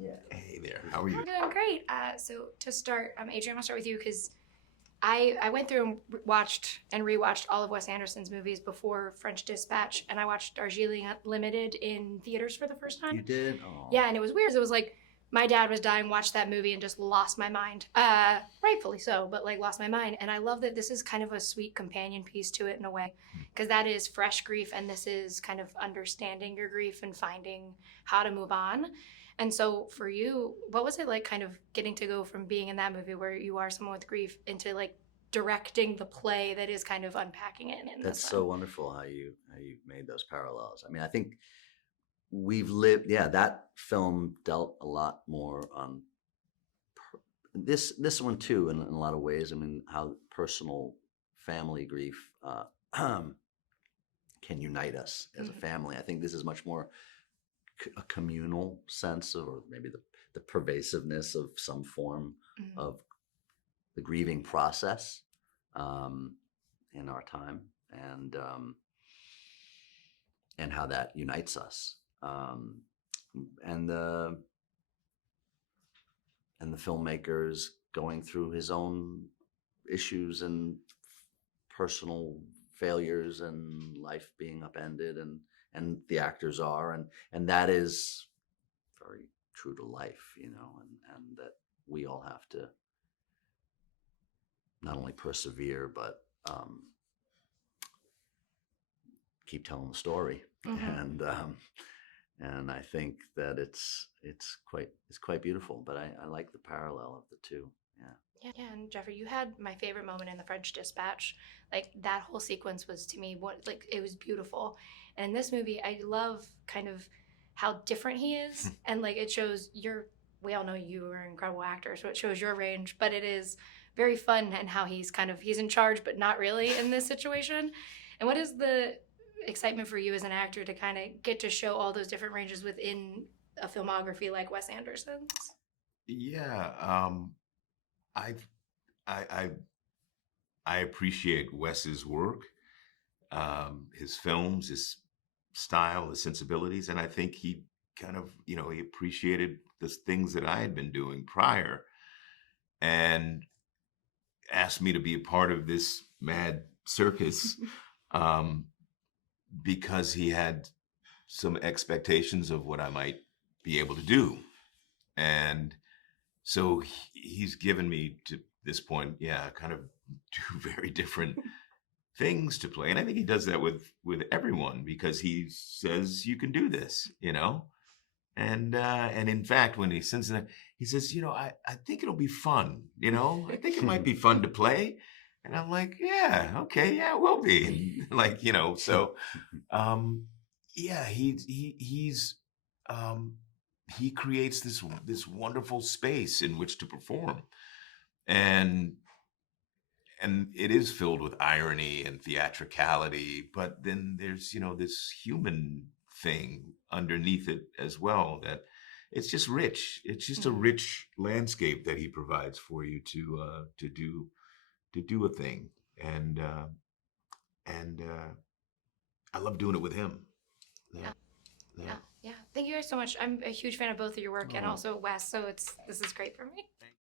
Yeah. Hey there. How are you? I'm doing great. So to start, Adrien, I'll start with you because I went through and watched and rewatched all of Wes Anderson's movies before French Dispatch, and I watched Darjeeling Limited in theaters for the first time. You did? Oh. Yeah, and it was weird. It was like my dad was dying, watched that movie, and just lost my mind. Rightfully so, but like lost my mind. And I love that this is kind of a sweet companion piece to it in a way, because that is fresh grief, and this is kind of understanding your grief and finding how to move on. And so for you, what was it like kind of getting to go from being in that movie where you are someone with grief into like directing the play that is kind of unpacking it in That's this so one? wonderful how you made those parallels. I mean, I think we've lived. Yeah, that film dealt a lot more on this one too, in a lot of ways. I mean, how personal family grief can unite us as a family. I think this is much more a communal sense of, or maybe the pervasiveness of some form Mhm. of the grieving process in our time, and how that unites us, and the filmmakers going through his own issues and personal failures and life being upended, and the actors are, and that is very true to life, and that we all have to not only persevere but keep telling the story. Mhm. And I think that it's quite beautiful, but I like the parallel of the two. Yeah, and Jeffrey, you had my favorite moment in the French Dispatch. Like that whole sequence was to me what like it was beautiful. And in this movie, I love kind of how different he is, and like it shows your. We all know you are an incredible actor, so it shows your range. But it is very fun and how he's in charge, but not really in this situation. And what is the excitement for you as an actor to kind of get to show all those different ranges within a filmography like Wes Anderson's? Yeah. I've I I I appreciate Wes's work, his films, his style, his sensibilities, and I think he kind of, he appreciated the things that I had been doing prior, and asked me to be a part of this mad circus, um, because he had some expectations of what I might be able to do, and so he's given me to this point, yeah, kind of two very different things to play. And I think he does that with everyone because he says you can do this, and in fact, when he sends it, he says, I think it'll be fun, I think it might be fun to play. And I'm like, yeah, okay, yeah, it will be. And like, so yeah, um he creates this wonderful space in which to perform. And it is filled with irony and theatricality, but then there's, this human thing underneath it as well, that it's just rich. It's just a rich landscape that he provides for you to do a thing. And I love doing it with him. Yeah. Yeah. Yeah. Yeah. Thank you guys so much. I'm a huge fan of both of your work and Oh. also Wes, so this is great for me.